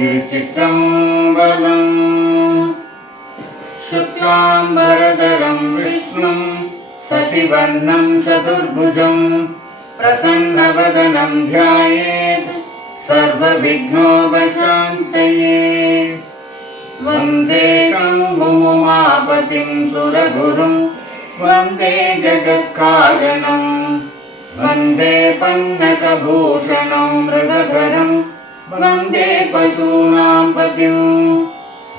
तिरुचित्रम्बलम्। शुक्लाम्बरधरं विष्णुं शशिवर्णं चतुर्भुजं प्रसन्नवदनं ध्यायेत् सर्वविघ्नोपशान्तये। वन्दे शम्भुमुमापतिं सुरगुरुं वन्दे जगत्कारणं वन्दे पन्नकभूषणं मृगधरं वन्दे पशूनां पतिं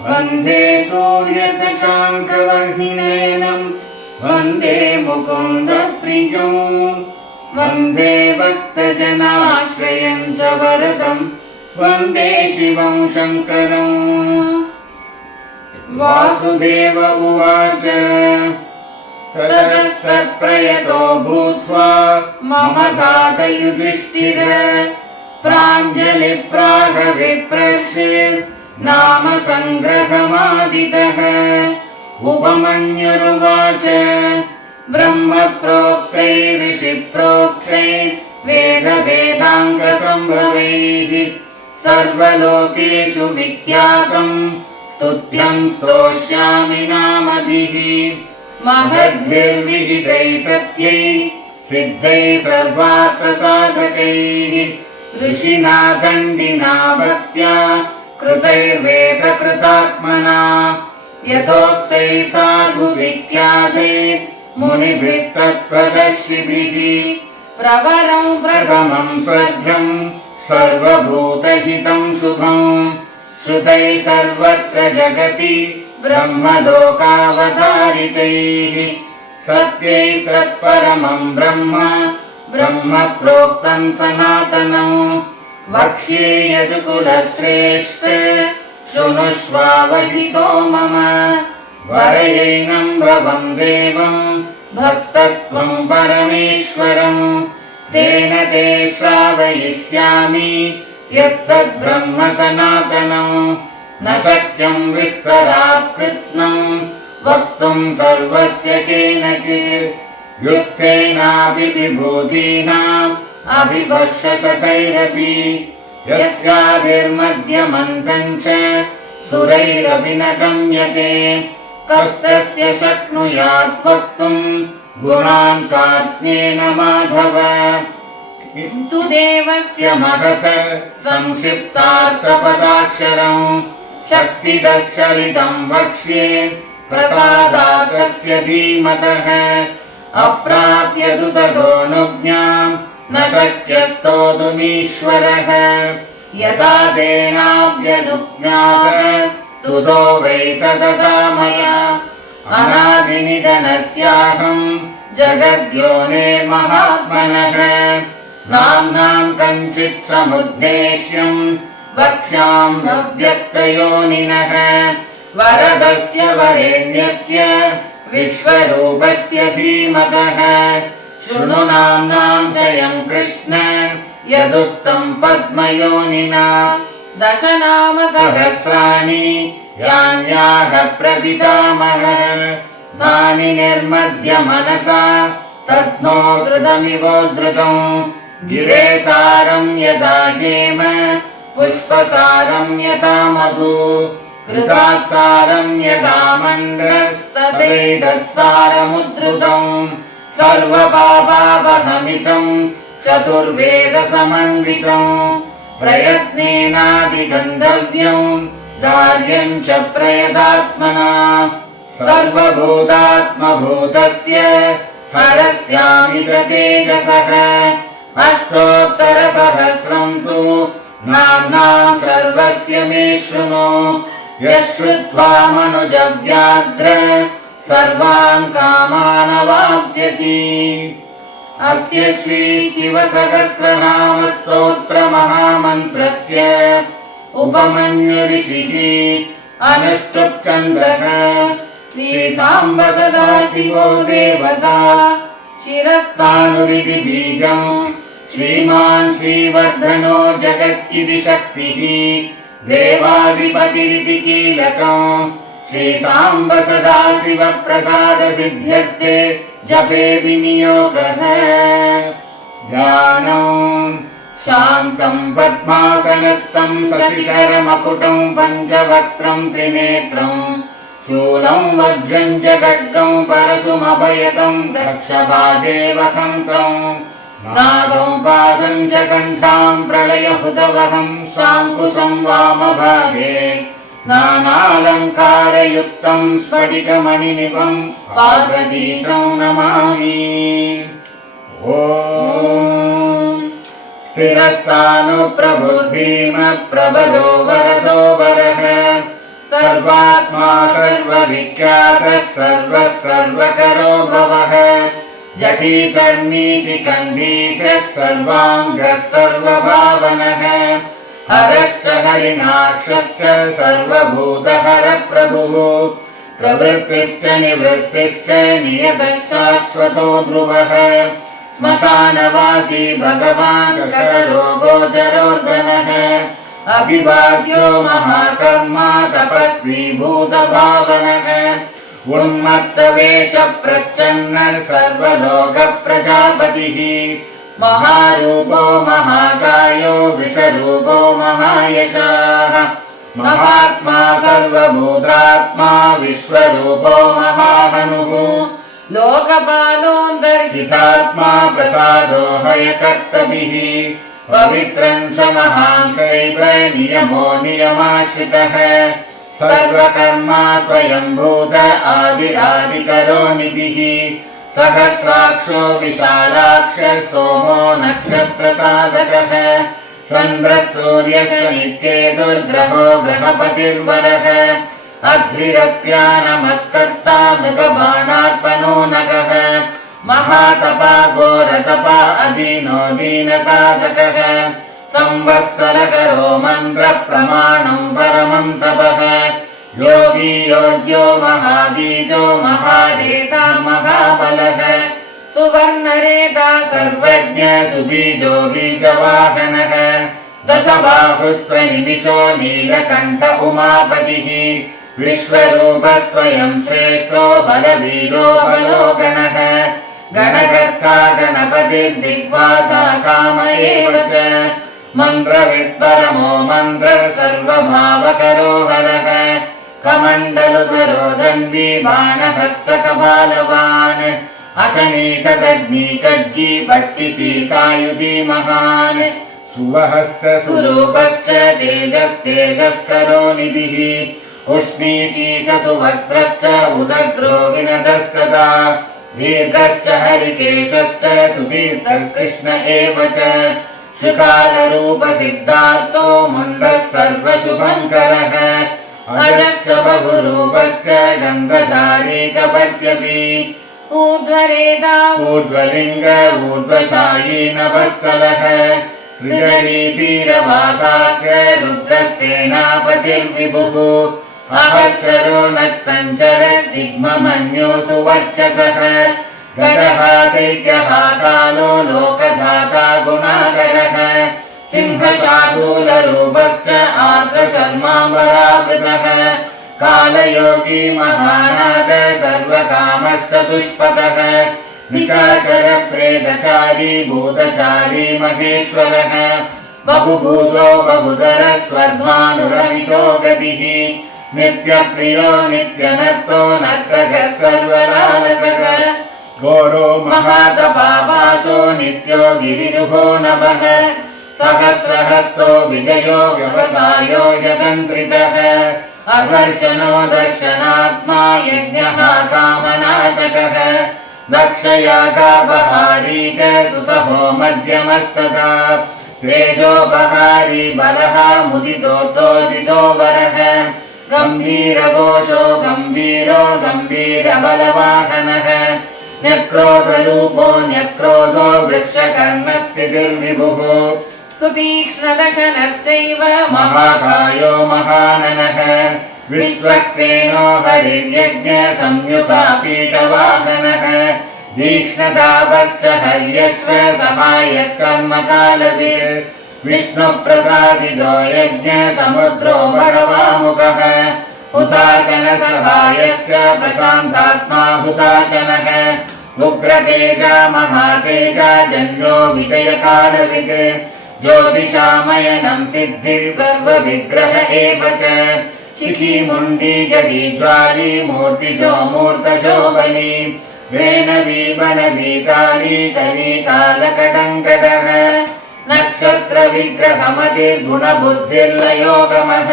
वन्दे सूर्यशशाङ्कवर्हिनेनं वन्दे मुकुन्दप्रियं वन्दे भक्तजनाश्रयं च वरदं वन्दे शिवं शङ्करम्। वासुदेव उवाच ततः स प्रयतो भूत्वा मम तात युधिष्ठिर प्राञ्जलिप्राह विप्रश्येर्नाम सङ्ग्रहमादितः। उपमन्युरुवाच ब्रह्म प्रोक्तैर्षि प्रोक्तैर्वेदवेदाङ्गसम्भवैः सर्वलोकेषु विख्यातम् स्तुत्यं स्तोष्यामि नामभिः। महद्भिर्विहितैः सत्यैः सिद्धैः सर्वार्थसाधकैः ऋषिणा दण्डिना भक्त्या कृतैर्वेदकृतात्मना यथोक्तैः साधुविख्यातैः मुनिभिस्तत्त्वदर्शिभिः। प्रवरं प्रथमं स्वर्गं सर्वभूतहितं शुभं श्रुतैः सर्वत्र जगति ब्रह्मलोकावतारितैः। सत्यैः सत्परमं ब्रह्म ब्रह्म प्रोक्तं सनातनं वक्ष्ये यदुकुलश्रेष्ठ शृणुष्वावहितो मम। वरयैनं भवं देवं भक्तस्त्वं परमेश्वरं तेन ते श्रावयिष्यामि यत्तद्ब्रह्म सनातनं। न शक्यं विस्तरात् कृत्स्नं वक्तुं सर्वस्य केनचित् युक्तेनापि विभूतीनाम् अभिवर्षशतैरपि यस्यादिर्मध्यमन्तं च सुरैरपि न गम्यते। कस्तस्य शक्नुयात् वक्तुं गुणान् कार्त्स्येन माधव। किन्तु देवस्य महः संक्षिप्तार्थपदाक्षरं शक्तिदश्चरितं वक्ष्ये प्रसादात् तस्य धीमतः। अप्राप्य तु ततोऽनुज्ञां न शक्यस्तोतुमीश्वरः यथा तेनाप्यनुज्ञातस्तुतो वै स तथा मया। अनादिनिधनस्याहं जगद्योनिर्महात्मनः नाम्नां कञ्चित् समुद्देश्यं वक्ष्याम्यव्यक्तयोनिनः। वरदस्य वरेण्यस्य विश्वरूपस्य धीमतः शृणु नाम्नां चयं कृष्ण यदुक्तं पद्मयोनिना। दशनाम सहस्राणि यान्याः प्रपितामहः तानि निर्मद्य मनसा तद्नो घृतमिवोद्धृतं। गिरेसारं यथा हेम पुष्पसारं यथा मधु घृतात्सारं यथा मण्डलस्तथैतत्सारमुद्धृतं। सर्वपापापहमितं चतुर्वेदसमन्वितं प्रयत्नेनाधिगन्तव्यं कार्यं च प्रयतात्मना। सर्वभूतात्मभूतस्य हरस्यामित तेजसः अष्टोत्तरसहस्रं तु नाम्नां सर्वस्य मे शृणु। यः श्रुत्वा मनुजव्याघ्र सर्वान् कामान् अवाप्स्यसि। अस्य श्री शिवसहस्रनाम स्तोत्रमहामन्त्रस्य उपमन्युऋषिः अनुष्टुप् श्रीसाम्ब सदाशिवो देवता शिरस्तानुरिति बीजं श्रीमान् श्रीवर्धनो जगत्किति शक्तिः देवाधिपतिरिति कीलकं श्रीसाम्ब सदाशिव प्रसाद सिद्ध्यर्थे जपे विनियोगः। ध्यानं शान्तं पद्मासनस्थं शशिशरमकुटं पञ्चवक्त्रं त्रिनेत्रं शूलं वज्रं च खड्गं परशुमभयतं दक्षभागे वहन्तं नागं पाशं च कण्ठां प्रलयहुतवहं शाङ्कुशं वामभागे नानालङ्कारयुक्तं स्फटिकमणिनिभं पार्वतीशं नमामि। ॐ स्थिरस्थाणुप्रभुर्भीम प्रबलो वरदो वरः सर्वात्मा सर्वविख्यातः सर्वः सर्वकरो भवः जटी शर्मीशिखण्डीशः सर्वाङ्गः सर्वभावनः हरश्च हरिणाक्षश्च सर्वभूतहरप्रभुः प्रवृत्तिश्च निवृत्तिश्च नियतश्चाश्वतो ध्रुवः श्मशानवासी भगवान् करो गोचरोर्धनः अभिवाद्यो महाकर्मा तपस्वी भूतभावनः उन्मत्तवेष प्रच्छन्नः सर्वलोकप्रजापतिः महारूपो महाकायो विषरूपो महायशाः महात्मा सर्वभूतात्मा विश्वरूपो महाहनुः लोकपालोऽन्तर्हितात्मा प्रसादो हयकर्तभिः पवित्रं समहांसैव नियमो नियमाश्रितः सर्वकर्मा स्वयंभूत आदिरादिकरो निधिः सहस्राक्षो विशालाक्षः सोमो नक्षत्रसाधकः चन्द्रः सूर्यः नित्येतुर्ग्रहो ग्रहपतिर्वरः अध्रिरप्या नमस्कर्ता मृगबाणार्पणो नगः महातपा घोरतपा अदीनो दीनसाधकः संवत्सरकरो मन्त्रप्रमाणं परमं तपः योगी योज्यो महाबीजो महारेता महाबलः सुवर्णरेता सर्वज्ञ सुबीजो बीजवाहनः दशबाहुस्त्वनिमिषो नीलकण्ठ उमापतिः विश्वरूपः स्वयं श्रेष्ठो बलवीरो बलोगणः गणकर्ता गणपतिर्दिग्वासा काम एव च मन्त्रवित्परमो मन्त्रः सर्वभावकरो हरः कमण्डलुधरो धन्वी बाणहस्तकपालवान् अशनीशदग्नी खड्गी पट्टिसी सायुधी महान् सुवहस्त सुरूपश्च तेजस्तेजस्करो निधिः उष्णीशीष सुवक्त्रश्च उदग्रो विनतस्तदा दीर्घश्च हरिकेशश्च सुदीर्घः कृष्ण एव च श्रीकालरूप सिद्धार्थो मुण्डः सर्वशुभङ्करः अजश्च बहुरूपश्च गन्धधारी च पद्यपि ऊर्ध्वरेता ऊर्ध्वलिङ्ग ऊर्ध्वशायी नभस्थलः त्रिजडीशीरवासास्य रुद्रसेनापतिर्विभुः अहश्चरो नक्तञ्चर दिग्ममन्यो सुवर्चसः गजः दैत्यः कालो लोकधाता गुणाकरः सिंहशार्दूलरूपश्च आर्द्रचर्माम्बरावृतः कालयोगी महानाद सर्वकामश्चतुष्पथः निशाचर प्रेतचारी भूतचारी महेश्वरः बहुभूतो बहुधर स्वर्भानुरमितो गतिः नित्यप्रियो नित्यनर्तो नर्तकः सर्वलालसः घोरो महातपापाशो नित्यो गिरिरुहो नभः सहस्रहस्तो विजयो व्यवसायो यतन्त्रितः अदर्शनो दर्शनात्मा यज्ञः कामनाशकः दक्षयागापहारी च सुसहो मध्यमस्तथा तेजोपहारी बलः मुदितोर्तोजितो वरः गम्भीरघोषो गम्भीरो गम्भीरबलवाहनः न्यक्रोधरूपो न्यक्रोधो वृक्षकर्णस्थितिर्विभुः सुतीक्ष्णदशनश्चैव महाकायो महाननः विश्वक्सेनो हरिर्यज्ञ संयुगापीठवाहनः तीक्ष्णतापश्च हर्यश्व सहायः कर्मकालविर् विष्णुप्रसादितो यज्ञ समुद्रो बडवामुखः हुताशन सहायश्च प्रशान्तात्मा हुताशनः उग्रतेजा महातेजा जन्यो विजयकालवित् ज्योतिषामयनं सिद्धिः सर्वविग्रह एव च शिखी मुण्डी जडी ज्वाली मूर्तिजो मूर्तजो बली वेणवी वनवी काली कली कालकटङ्कटः नक्षत्र विग्रहमतिर्गुणबुद्धिर्लयोगमः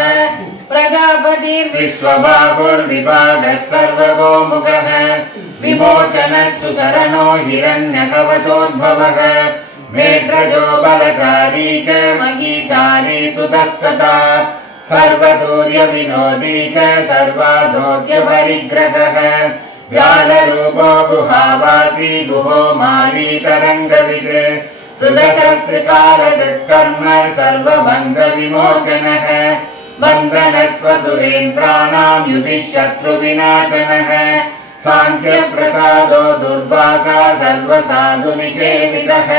प्रजापतिर्विश्वबाहुर्विभागः सर्वगोमुखः विमोचनः सुशरणो हिरण्यकवचोद्भवः मेढ्रजो बलशाली च महीशाली सुतस्तथा सर्वतूर्यविनोदी च सर्वादोद्यपरिग्रहः व्यालरूपो गुहावासी गुहो माली तरङ्गविद् सुदशस्त्रिकालकृत्कर्म सर्वबन्धविमोचनः बन्धनस्त्वसुरेन्द्राणां युधिशत्रुविनाशनः साङ्ख्यप्रसादो दुर्वासा सर्वसाधुनिषेवितः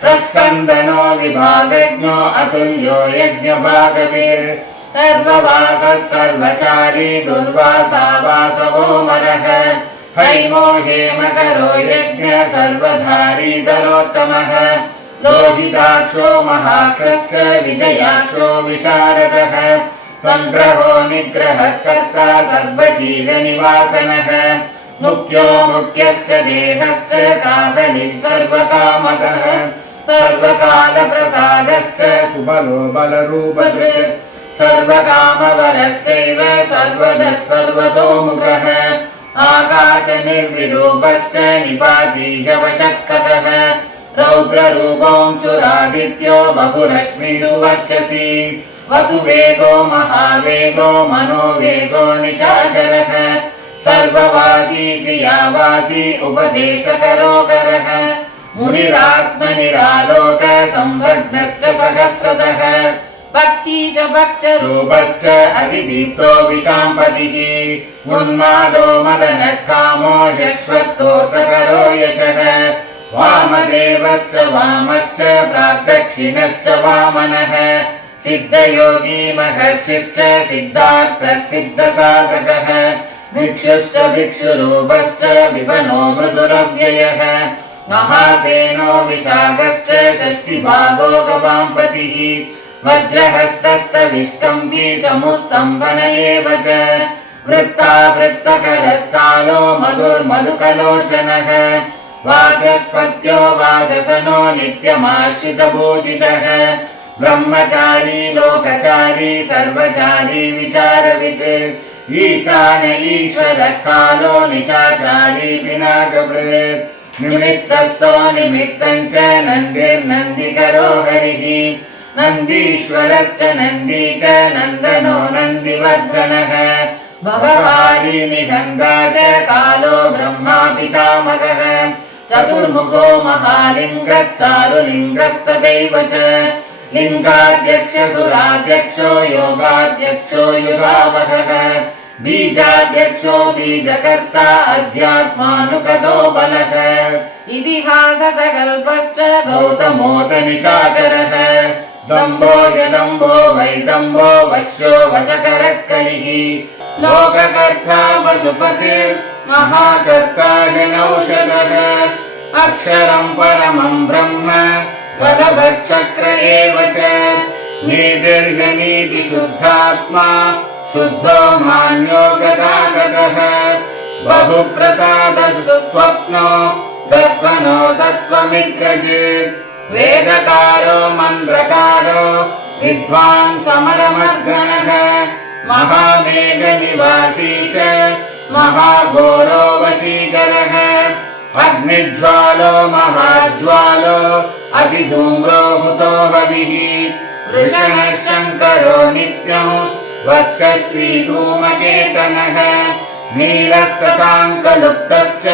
प्रस्कन्दनो विभागज्ञो अतुल्यो यज्ञभागवीर् सर्ववासः सर्वचारी दुर्वासा वासवो मरः हैमो हेमकरो यज्ञ सर्वधारी दरोत्तमः लोहिताक्षो महाक्षश्च विजयाक्षो विशारदः सङ्ग्रहो निग्रहः कर्ता सर्वचीरनिवासनः मुख्यो मुख्यश्च देहश्च काकलिः सर्वकामकः सर्वकालप्रसादश्च सुबलो बलरूपधृत् सर्वकामवरश्चैव सर्वदः सर्वतोमुखः आकाशनिर्विरूपश्च निपातीशवशक्कतः रौद्ररूपोऽंशुरादित्यो बहुरश्मिषु वक्षसि वसुवेगो महावेगो मनोवेगो निशाचरः सर्ववासी श्रियावासी उपदेशकरोकरः मुनिरात्मनिरालोक संवर्धश्च सहस्रतः पक्षी च पक्षरूपश्च अतिदीप्तो विशाम्पतिः उन्मादो मदनः कामो शश्वत्तोत्रकरो यशः वामदेवश्च वामश्च प्राग्दक्षिणश्च वामनः सिद्धयोगी महर्षिश्च सिद्धार्थः सिद्धसाधकः भिक्षुश्च भिक्षुरूपश्च विपनो मृदुरव्ययः महासेनो विशाखश्च षष्टिभागो गवाम्पतिः वज्रहस्तश्च विष्कम्भी समुस्तम्भन एव च वृत्तावृत्तकरस्थालो मधुर्मधुकलोचनः वाचस्पत्यो वाचसनो नित्यमाश्रितभूजितः ब्रह्मचारी लोकचारी सर्वचारी विचारवित् ईशान ईश्वरः कालो निशाचारी पिनाकभृत् निमित्तस्थो निमित्तं च नन्दिर्नन्दिकरो हरिः नन्दीश्वरश्च नन्दी च नन्दनो नन्दिवर्धनः भगवारी निगन्धा च कालो ब्रह्मा पितामहः चतुर्मुखो महालिङ्गश्चारुलिङ्गस्तथैव च लिङ्गाध्यक्षसुराध्यक्षो योगाध्यक्षो युगावहः बीजाध्यक्षो बीजकर्ता अध्यात्मानुगतो बलः इतिहाससकल्पश्च गौतमोऽथ निशाकरः दम्भो यदम्भो वैदम्भो वश्यो वशकरः कलिः लोककर्ता पशुपतिर्महाकर्ता हिनौषधः अक्षरं परमं ब्रह्म वदभच्चक्र एव च नीतिर्ह्यनीतिशुद्धात्मा शुद्धो मान्यो गदागतः बहुप्रसादस्तु स्वप्नो तत्त्वनो तत्त्वमित्रजित् वेदकारो मन्त्रकारो विद्वान् समरमर्दनः महामेघनिवासी च महाघोरो वशीकरः अग्निज्वालो महाज्वालो अतिधूम्रो हुतो हविः वृषणः शङ्करो नित्यं वक्षस्वी धूमकेतनः नीलस्तथाङ्कलुप्तश्च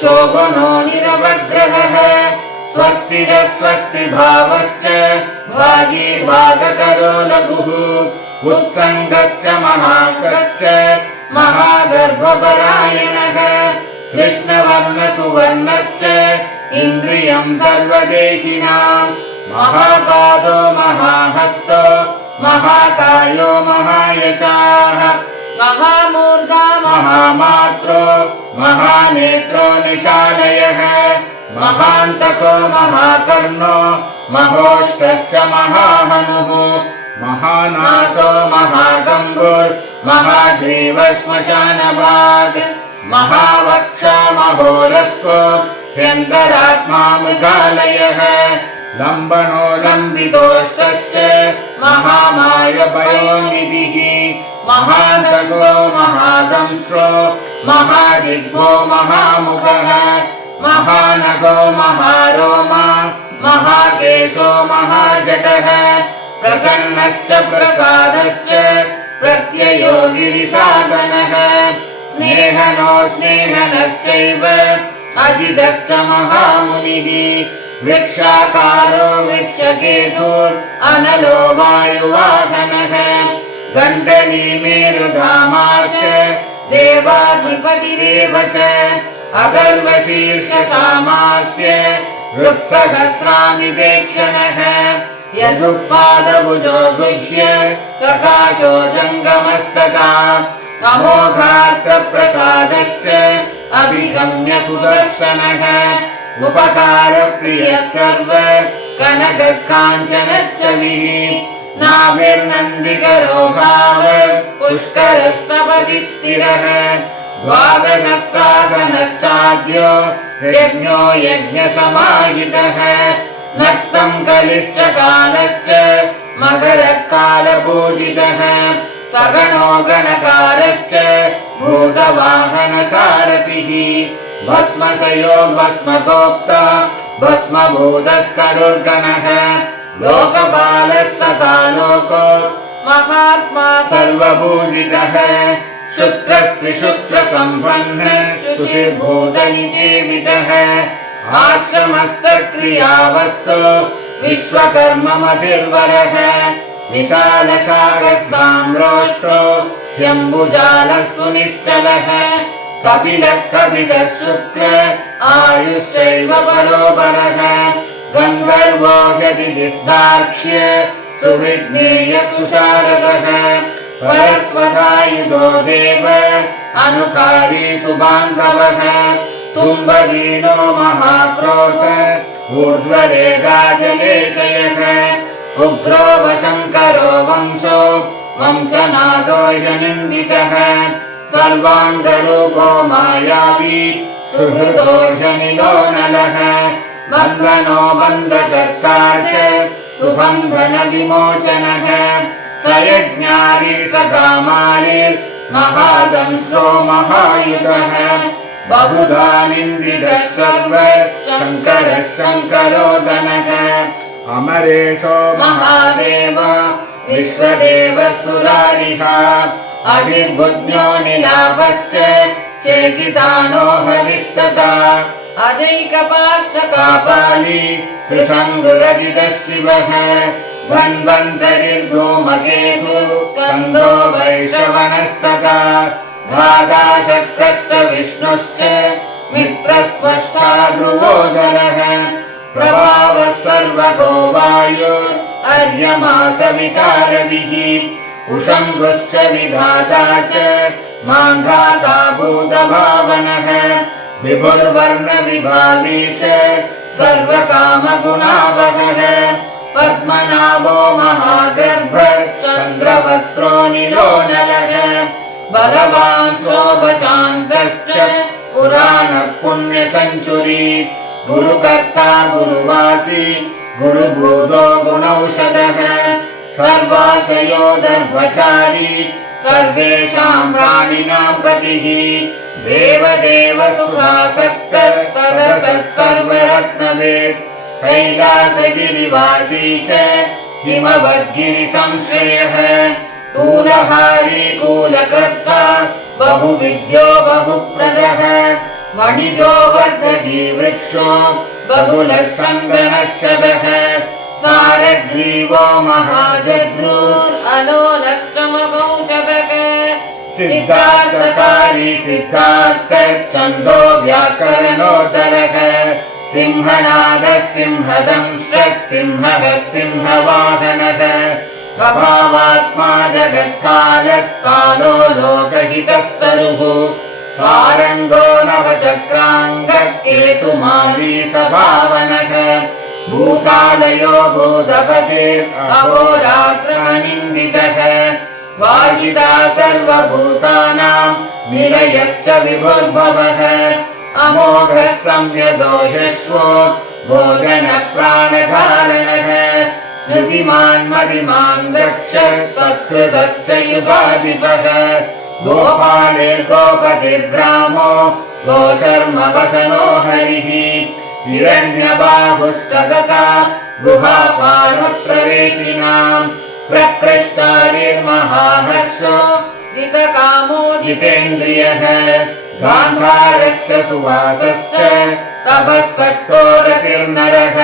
शोभनो निरवग्रहः स्वस्तिरः स्वस्तिभावश्च भागी भागकरो लघुः उत्सङ्गश्च महाकश्च महागर्भपरायणः कृष्णवर्णसुवर्णश्च इन्द्रियं सर्वदेहिनां महापादो महाहस्तो महाकायो महायशाः महामूर्धा महामात्रो महानेत्रो निशालयः महान्तको महाकर्णो महोष्टश्च महाहनुः महानासो नासो महाग्रीवश्मशानभाग् महावक्षा महोरस्को ह्यन्तरात्मा मृगालयः लम्बनो लम्बितोष्टश्च महामायपयोनिधिः महादगो महादंष्ट्रो महाजिह्वो महामुखः महानगो महारोमा महाकेशो महाजटः प्रसन्नश्च प्रसादश्च प्रत्ययो गिरिसाधनः स्नेहनो स्नेहनश्चैव अजितश्च महामुनिः वृक्षाकारो वृक्षकेतुरनलो वायुवाहनः गण्डली मेरुधामाश्च देवाधिपतिरेव च अगर्वशीर्षसामास्य हृत्सहस्रामिदेक्षणः यजुःपादभुजो गुह्य ककाशो जङ्गमस्तथा अमोघार्थप्रसादश्च अभिगम्य सुदर्शनः उपकारप्रियः सर्व कनककाञ्चनश्च विहि नाभिर्नन्दिकरो भाव पुष्करस्तपति स्थिरः द्वादशस्त्रासनश्चाद्यो यज्ञो यज्ञसमाहितः नक्तम् कलिश्च कालश्च मकरः कालपूजितः सगणो गणकारश्च भूतवाहनसारथिः भस्मशयो भस्मगोप्ता भस्मभूतस्तरुर्गणः लोकपालस्तथा लोको महात्मा सर्वभूजितः शुक्रस्त्रिशुक्रसम्पन्न शुचिर्भूतनिकेवितः आश्रमस्थक्रियावस्तु विश्वकर्ममतिर्वरः विशालशाकस्ताम्रोष्टो ह्यम्बुजालः सुनिश्चलः कपिलः कपिलः शुक्ल आयुश्चैव परोपरः गन्धर्वो ह्यतिथिस्तार्क्ष्य सुविज्ञेयः सुशारदः परस्वधायुधो देव अनुकारी सुबान्धवः तुम्बदीनो महाक्रोध ऊर्ध्वरेगाजलेशयः उग्रो वशङ्करो वंशो वंशनादो ह्यनिन्दितः सर्वाङ्गरूपो मायावी सुहृदो ह्यनिलो नलः बन्धनो बन्धकर्ता च सुबन्धनविमोचनः स यज्ञारी स कामालिर्महादंश्रो महायुधः बहुधा निन्दितः सर्व शङ्करः शङ्करोदनः अमरेशो महादेव विश्वदेवः सुरारिः अहिर्बुद्ध्यो निलाभश्च चेकितानो हविस्तथा अजैकपाष्टकापाली त्रिशङ्कुरजितः शिवः धन्वन्तरिर्धूमकेतुः स्कन्दो वैश्रवणस्तथा धाताशक्रश्च विष्णुश्च मित्रस्पष्टा ध्रुवोदरः प्रभावः सर्वगो वायुर्यमासविकारविः उषङ्गुश्च विधाता च मान्धाता भूतभावनः विभुर्वर्णविभावी च सर्वकामगुणावहः पद्मनाभो महागर्भश्चन्द्रवक्त्रो निलो नलः बलवान् शोभशान्तश्च पुराणः पुण्यसञ्चुरी गुरुकर्ता गुरुवासी गुरुभूतो गुणौषधः सर्वाशयो दर्भचारी सर्वेषाम् प्राणिनां पतिः देवदेव सुखासक्तः सर्वरत्नवेत् कैलासगिरिवासी च हिमवद्गिरिसंश्रयः कूलहारी कूलकर्ता बहुविद्यो बहुप्रदः वणिजो वर्धती वृक्षो बहुलः शङ्करश्चदः सारग्रीवो महाजद्रुरनोनष्टमवंशदः सिद्धार्थकारी सिद्धार्थच्छन्दो व्याकरणोत्तरः सिंहनादः सिंहदंष्ट्रः सिंहः सिंहवाहनः स्वभावात्मा जगत्कालस्कालो लोकहितस्तरुः सारङ्गो नवचक्राङ्गः केतुमाली सभावनः भूतालयो भूतपतिरहोरात्रमनिन्दितः वाहिता सर्वभूतानां निलयश्च विभुर्भवः अमोघः संयदोषश्वो भोजनप्राणधारणः धृतिमान् मतिमान् दक्षः सत्कृतश्च युगाधिपः गोपालिर्गोपतिर्ग्रामो गोशर्मवसनो हरिः हिरण्यबाहुश्च तथा गुहापालप्रवेशिनाम् प्रकृष्टारिर्महाहर्षो जितकामो जितेन्द्रियः गान्धारश्च सुवासश्च तपः सक्तो रतिर्नरः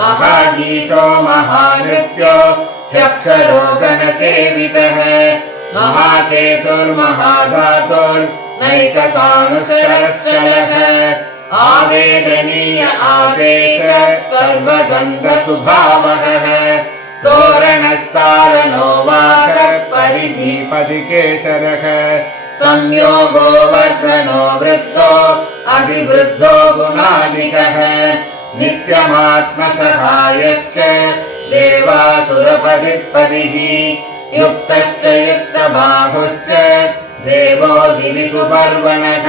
महागीतो महानृत्यो ह्यक्षरो गणसेवितः महाकेतुर्महाधातुर्नैकसानुचरश्चलः आवेदनीय आवेश सर्वगन्धसुभावहः तोरणस्तारणो वाकपरिधिपदिकेशरः संयोगो वर्धनो वृद्धो अधिवृद्धो गुणाधिकः नित्यमात्मसहायश्च देवासुरपतिः युक्तश्च युक्तबाहुश्च देवो दिवि सुपर्वणः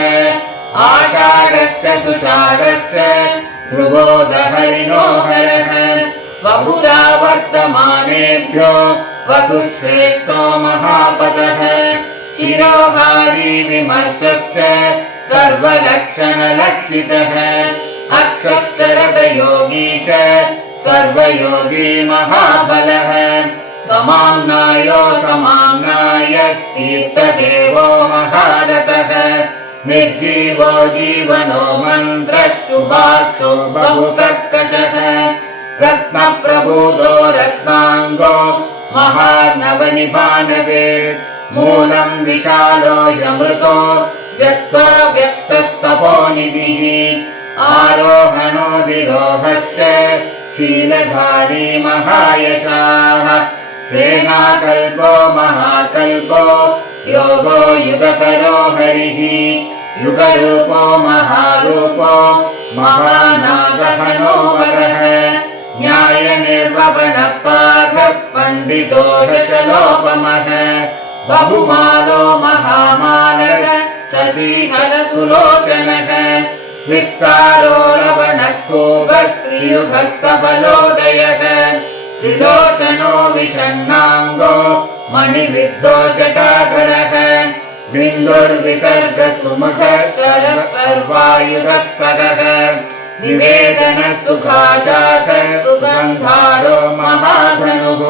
आषाढश्च सुषाढश्च ध्रुवो दहरिणो हरः वपुरा वर्तमानेभ्यो वसुश्रेष्ठो महापतः शिरोहारी विमर्शश्च सर्वलक्षणलक्षितः अक्षश्च रतयोगी च सर्वयोगी महाबलः समाम्नायो समाम्नायस्तीर्थदेवो महारथः निर्जीवो जीवनो मन्त्रश्चुभाक्षो बहुतर्कशः रत्नप्रभूतो रत्नाङ्गो महार्णवनिभानवेत् मूलम् विशालो ह्यमृतो व्यक्त्वा व्यक्तस्तपोनिधिः आरोहणोऽधिरोहश्च शीलधारी महायशाः सेनाकल्पो महाकल्पो योगो युगकरो हरिः युगरूपो महारूपो महानागहनो वरः न्यायनिर्वपणपाठः पण्डितो दशलोपमः बहुमालो महामानः शशीहरसुलोचनः विस्तारो लवणकुवस्त्रियुगः सबलोदयः त्रिलोचनो विषण्णाङ्गो मणिविद्धो जटाधरः बिन्दुर्विसर्गः सुमुखः सर्वायुधः सरः निवेदनः सुखाजातः सुगन्धारो महाधनुः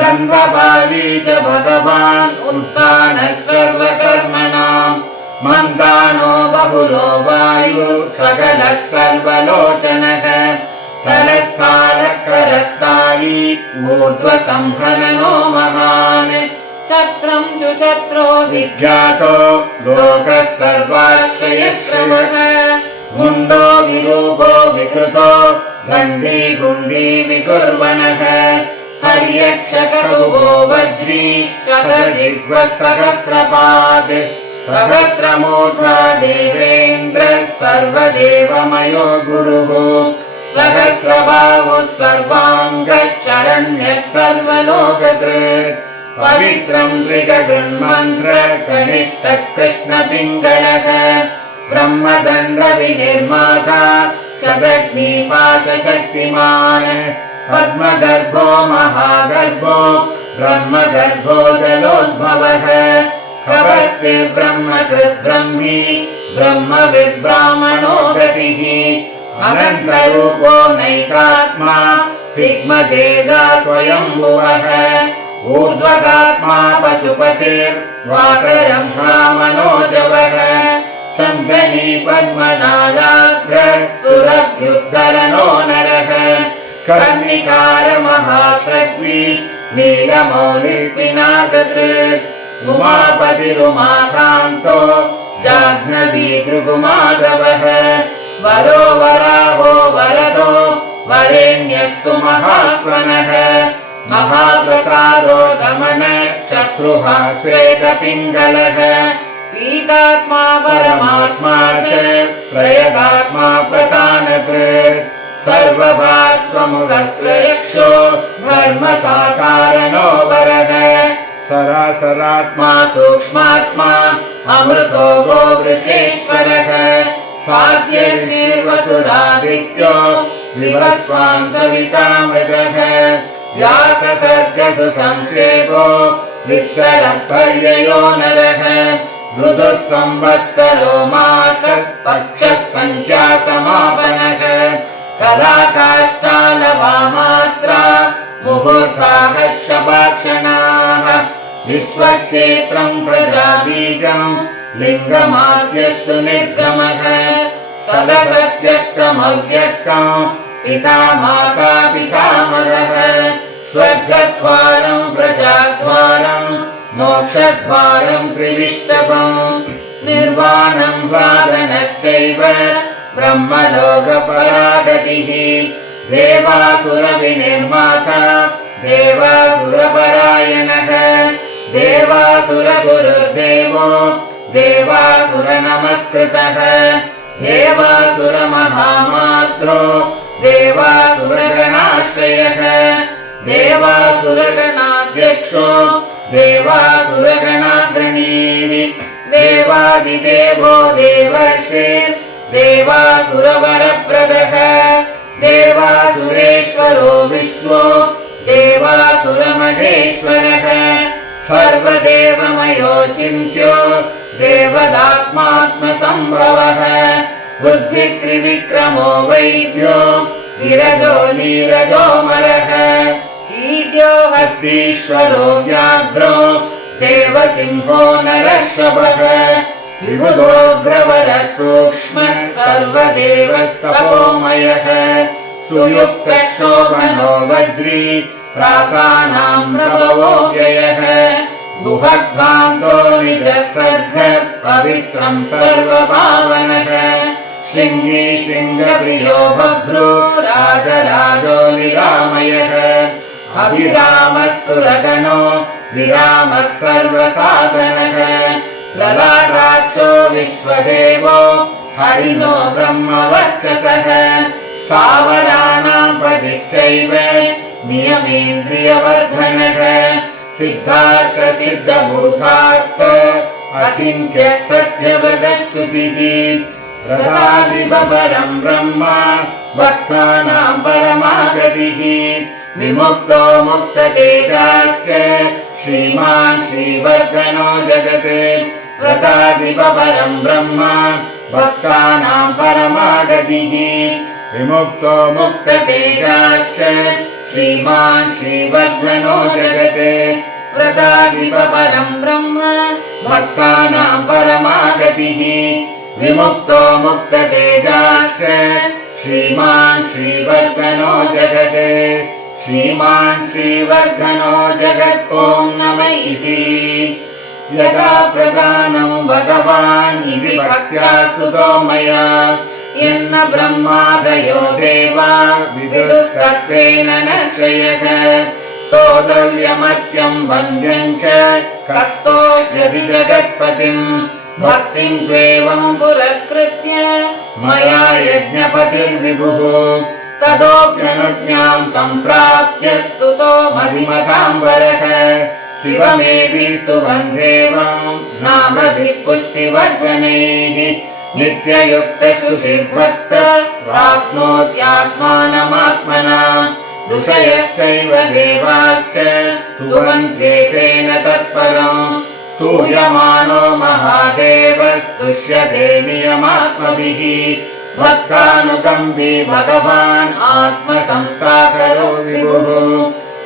गन्धपाली च भगवान् उत्तानः सर्वकर्मणाम् मन्दानो बहुलो वायुः सकलः सर्वलोचनः करस्थाली ऊर्ध्वसम्भलनो महान् चत्रम् चुचत्रो विख्यातो लोकः सर्वाश्रयश्रवः गुण्डो विरूपो विकृतो गण्डी गुण्डी विकुर्वणः हर्यक्षकटुभो वज्री शतजिह्वः सहस्रपात् सहस्रमूर्धा देवेन्द्रः सर्वदेवमयो गुरुः सहस्रबाहुः सर्वाङ्गः शरण्यः सर्वलोककृत् पवित्रम् त्रिगगृन्मन्त्रः कनिष्ठः कृष्णपिङ्गलः ब्रह्मदण्डविनिर्माता शतग्निपाशशक्तिमान् पद्मगर्भो महागर्भो ब्रह्मगर्भो जलोद्भवः कवस्तिर्ब्रह्मकृत् ब्रह्मी ब्रह्मविद्ब्राह्मणो गतिः अनन्तरूपो नैकात्मा तिग्मतेजा स्वयम्भुवः ऊर्ध्वगात्मा पशुपतिर्वाकरम्भा मनोजवः चन्दनी पद्मनालाग्रः सुरभ्युद्धरणो नरः कर्णिकार महासृग्वी नीलमौलिर्पिनाककृत् उमापतिरुमाकान्तो जाह्नवी भृगुमाधवः वरो वराहो वरदो वरेण्यः सुमहास्वनः महाप्रसादो दमन चक्रुः श्वेतपिङ्गलः पीतात्मा परमात्मा च प्रयतात्मा प्रधानकृत् सर्वभास्वमुखत्रयक्षो धर्मसाकारणो वरः सरासरात्मा सूक्ष्मात्मा अमृतो गोवृषेश्वरः साध्यर्षिर्वसुरादित्यो विवस्वान् सवितामृतः व्याससर्गसु संक्षेपो विस्तरः पर्ययो नरः ऋतुः संवत्सरो मासः पक्षः संख्या समापनः कलाकाष्ठालवामात्रा मुहूर्ताः क्षपाक्षणाः विश्वक्षेत्रम् प्रजाबीजम् लिङ्गमाद्यस्तु निर्गमः सदसत्यक्तमव्यक्तम् पिता माता पितामहः स्वर्गद्वारम् प्रजाद्वारम् मोक्षद्वारम् त्रिविष्टपम् निर्वाणम् द्वारणश्चैव ब्रह्मलोकपरागतिः देवासुरविनिर्माता देवासुरपरायणः देवासुरगुरुर्देवो देवासुरनमस्कृतः देवासुरमहामात्रो देवासुरगणाश्रयः देवासुरगणाध्यक्षो देवासुरगणाग्रणीः देवादिदेवो देवर्षिर्देवासुरवरप्रदः देवासुरेश्वरो विश्वो देवासुरमहेश्वरः सर्वदेवमयो चिन्त्यो देवदात्मात्मसम्भवः बुद्धित्रिविक्रमो वैद्यो विरजो नीरजोऽमरः ईड्यो हस्तीश्वरो व्याघ्रो देवसिंहो नरषभः विबुधोऽग्रवरः सूक्ष्मः सर्वदेवस्तपोमयः सुयुक्तः शोभनो वज्री प्रासानाम् प्रभवो व्ययः गुहगान्तो निजः सर्गः पवित्रम् सर्वपावनः शृङ्गी शृङ्गप्रियो बभ्रो राजराजो निरामयः अभिरामः सुरगणो विरामः सर्वसाधनः ललाटाक्षो विश्वदेवो हरिणो ब्रह्मवर्चसः स्थावराणाम् पतिश्चैव नियमेन्द्रियवर्धनः सिद्धार्थ सिद्धभूतार्थ अचिन्त्य सत्यवदः शुचिः रथादिपरम् ब्रह्म भक्तानाम् परमागतिः विमुक्तो मुक्ततेजाश्च श्रीमान् श्रीवर्धनो जगत् रथादिपरम् ब्रह्म भक्तानाम् परमागतिः विमुक्तो मुक्ततेजाश्च श्रीमान् श्रीवर्धनो जगत् व्रताधिपरम् ब्रह्म भक्तानाम् परमागतिः विमुक्तो मुक्ततेजाश्च श्रीमान् श्रीवर्धनो जगत् श्रीमान् श्रीवर्धनो जगत् ॐ नम इति यदा प्रदानम् भगवान् इति भक्त्या स्तुतो मया यन्न ब्रह्मादयो देवा विदुस्तत्रेण न श्रेयः स्तोतव्यमर्च्यम् वन्द्यम् च कस्तोष्यति जगत्पतिम् भक्तिम् त्वेवम् पुरस्कृत्य मया यज्ञपतिर्विभुः ततोऽप्यनुज्ञाम् सम्प्राप्य स्तुतो मदिमथाम्बरः शिवमेभिस्तु वन्देवम् नामभिः पुष्टिवर्धनैः नित्ययुक्तसुषिर्भक्त प्राप्नोत्यात्मानमात्मना ऋषयश्चैव देवाश्च स्तुवन्त्येतेन तत्परम् स्तूयमानो महादेवस्तुष्यते नियमात्मभिः भक्तानुकम्पी भगवान् आत्मसंस्थाकरो विभुः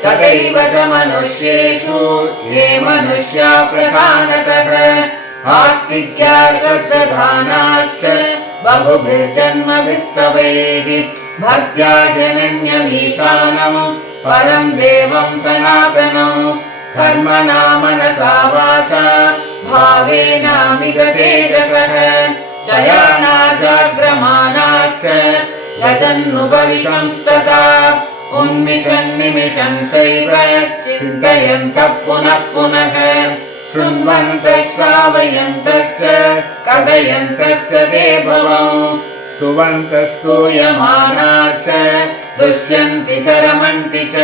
तथैव च मनुष्येषु ये मनुष्या प्रधानतः आस्तिक्या श्रद्धानाश्च बहुभिर्जन्मविस्तवैः भक्त्या जनन्यमीशानम् परम् देवम् सनातनम् कर्मणा मनसा वाचा भावेनामित तेजसः शयाना जाग्रमाणाश्च गजन्नुपविशंस्तथा उन्मिषन् निमिषन् सैव चिन्तयन्तः पुनः पुनः शृण्वन्तः श्रावयन्तश्च कथयन्तश्च ते भवम् स्तुवन्तः स्तूयमानाश्च तुष्यन्ति च रमन्ति च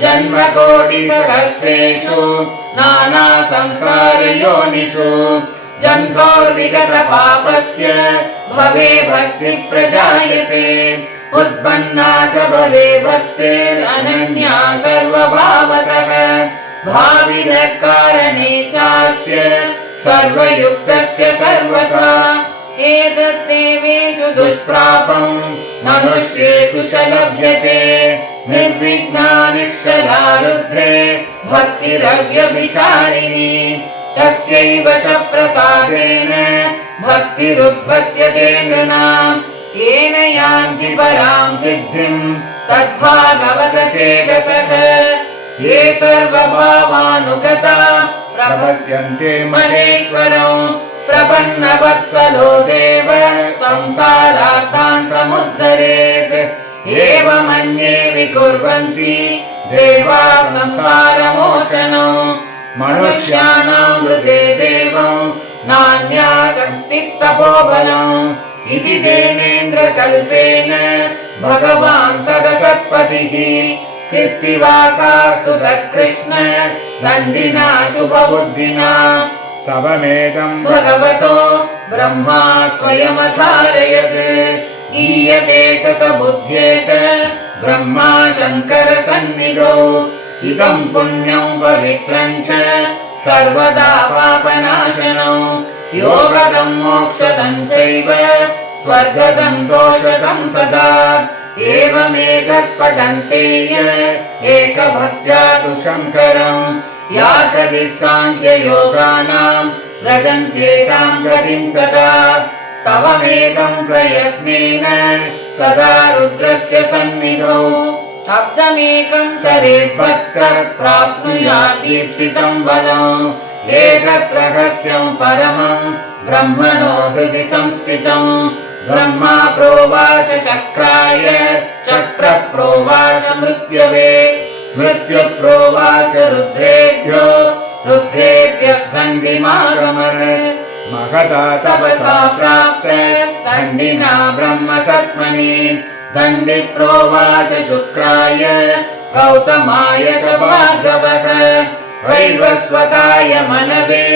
जन्मकोटिसहस्रेषु नानासंसारयोनिषु जन्मोर्विगतपापस्य भवे भक्तिः प्रजायते उत्पन्ना च भवे भक्तिरनन्या सर्वभावतः भाविनः कारणे चास्य सर्वयुक्तस्य सर्वथा एतद्देवेषु दुष्प्रापम् मनुष्येषु च लभ्यते निर्विघ्ना निश्चला रुद्रे भक्तिरव्यभिचारिणी तस्यैव च प्रसादेन भक्तिरुत्पद्यते नृणाम् येन यान्ति पराम् सिद्धिम् तद्भागवत चेतसः ये सर्वभावानुगता प्रपद्यन्ते महेश्वरम् प्रपन्नवत्सलो देव संसारार्थान् समुद्धरेत् एवमन्ये विकुर्वन्ति देवा संसारमोचनम् मनुष्याणाम् मृते देवम् नान्या शक्तिस्तपोबलम् इति तेनेन्द्रकल्पेन भगवान् सदसत्पतिः कीर्तिवासास्तु तत्कृष्ण दण्डिना शुभबुद्धिना स्तवमेदम् भगवतो ब्रह्मा स्वयमधारयत् गीयते च स बुध्येत ब्रह्मा शङ्कर सन्निधौ इदम् पुण्यम् पवित्रम् च सर्वदा पापनाशनम् योगदम् मोक्षदम् चैव स्वर्गदम् दोषदम् तदा एवमेतत् पठन्ते एकभक्त्या तु शङ्करम् या गतिः साङ्ख्ययोगानाम् व्रजन्त्येताम् गतिम् तथा स्तवमेकम् प्रयत्नेन सदा रुद्रस्य सन्निधौ शब्दमेकम् सरेद्भक्तः प्राप्नुयात् दीप्सितम् बलम् एतत् रहस्यम् परमम् ब्रह्मणो हृदि संस्थितम् ब्रह्मा प्रोवाच शक्राय चक्रः प्रोवाच मृत्यवे मृत्युः प्रोवाच रुद्रेभ्यो रुद्रेभ्यस्तण्डिमागमन् महता तपसा प्राप्तस्तण्डिना ब्रह्म सत्मनि दण्डि प्रोवाच शुक्राय गौतमाय च भार्गवः वैवस्वताय मनवे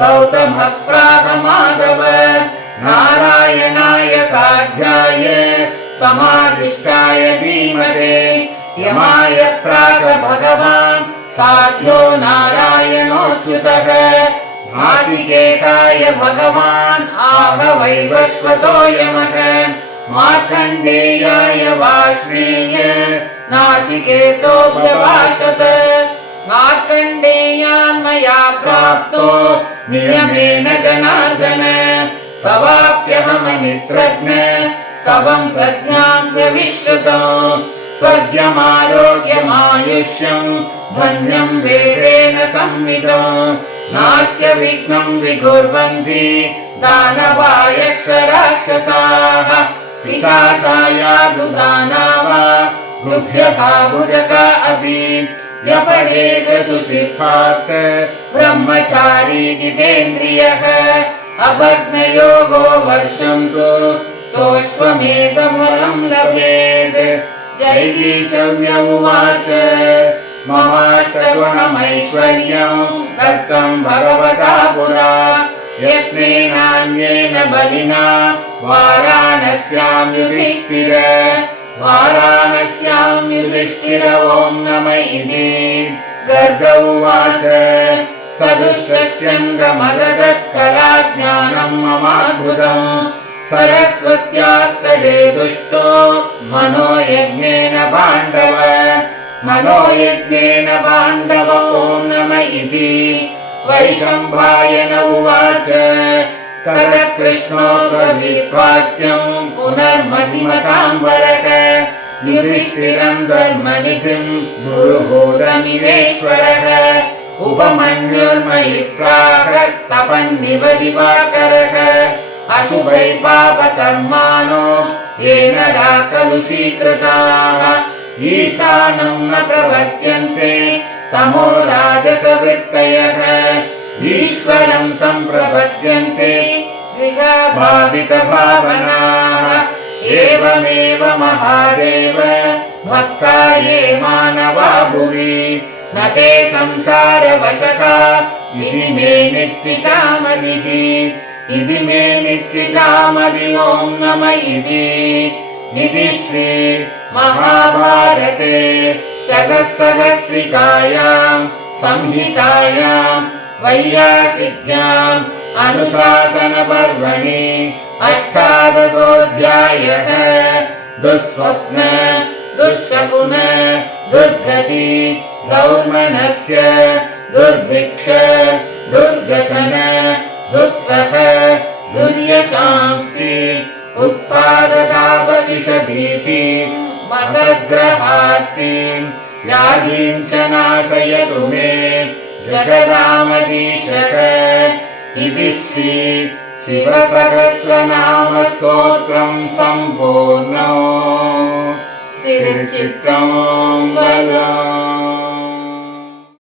गौतमः प्राहमाधव नारायणाय साध्याय समाधिष्ठाय धीमते यमाय प्राह भगवान् साध्यो नारायणोच्युतः नासिकेताय भगवान् आह वैवस्वतो यमः मार्कण्डेयाय वाष्णेय नासिकेतोऽभ्यभाषत मार्कण्डेयान् मया प्राप्तो नियमेन जनार्दन तवाप्यहमनित्रज्ञ स्तवम् दध्यान्त्यविश्रुतम् स्वर्ग्यमारोग्यमायुष्यम् धन्यम् वेदेन संविदम् नास्य विघ्नम् विकुर्वन्ति दानवा यक्षराक्षसाः पिशाचायादु दानवा गुह्यका भुजका अपि व्यपठेत सुसिद्धात् ब्रह्मचारी जितेन्द्रियः अभग्नयोगो वर्षम् तु सोऽश्वमेधफलम् लभेत् जैगीषव्य उवाच ममाष्टगुणमैश्वर्यम् दत्तम् भगवता पुरा यत्नेनान्येन बलिना वाराणस्याम् युधिष्ठिर वाराणस्याम् युधिष्ठिर ॐ नम इति गर्ग उवाच सदुष्षष्ट्यङ्गमदत्कलाज्ञानम् ममाद्भुतम् सरस्वत्यास्तडे दुष्टो मनोयज्ञेन पाण्डव मनोयज्ञेन पाण्डव ॐ नम इति वैशम्पायन उवाच ततः कृष्णो ब्रवीत्वाक्यम् पुनर्मतिमताम् वरक युधिष्ठिरम् धर्मनिधिम् गुरुभूतमिवेश्वरः उपमन्युर्मयि प्राहस्तपन्निव दिवाकरः अशुभै पापकर्माणो येन कलुषीकृताः ईशानम् न प्रवर्त्यन्ते तमो राजसवृत्तयः ईश्वरं सम्प्रपद्यन्ते द्विजा भावितभावनाः एवमेव महादेव भक्ता ये मानवा भुवि न ते संसारवशका इति मे निश्चितामतिः इति मे निश्चितामति ॐ नम इति इति श्री महाभारते शतसहस्रिकायां संहितायां वैयासिक्याम् अनुशासनपर्वणि अष्टादशोऽध्यायः दुःस्वप्न दुःशकुन दुर्गति दौर्मनस्य दुर्भिक्ष दुर्गसन दुःसह दुर्यशांसि उत्पादतापविषभीति मसद्ग्रहार्तिं व्याधीं च नाशयतु मे जगदामधीशक इति श्री शिवसहस्रनाम स्तोत्रं सम्पूर्णम् तिरुचिट्टम्बलम्।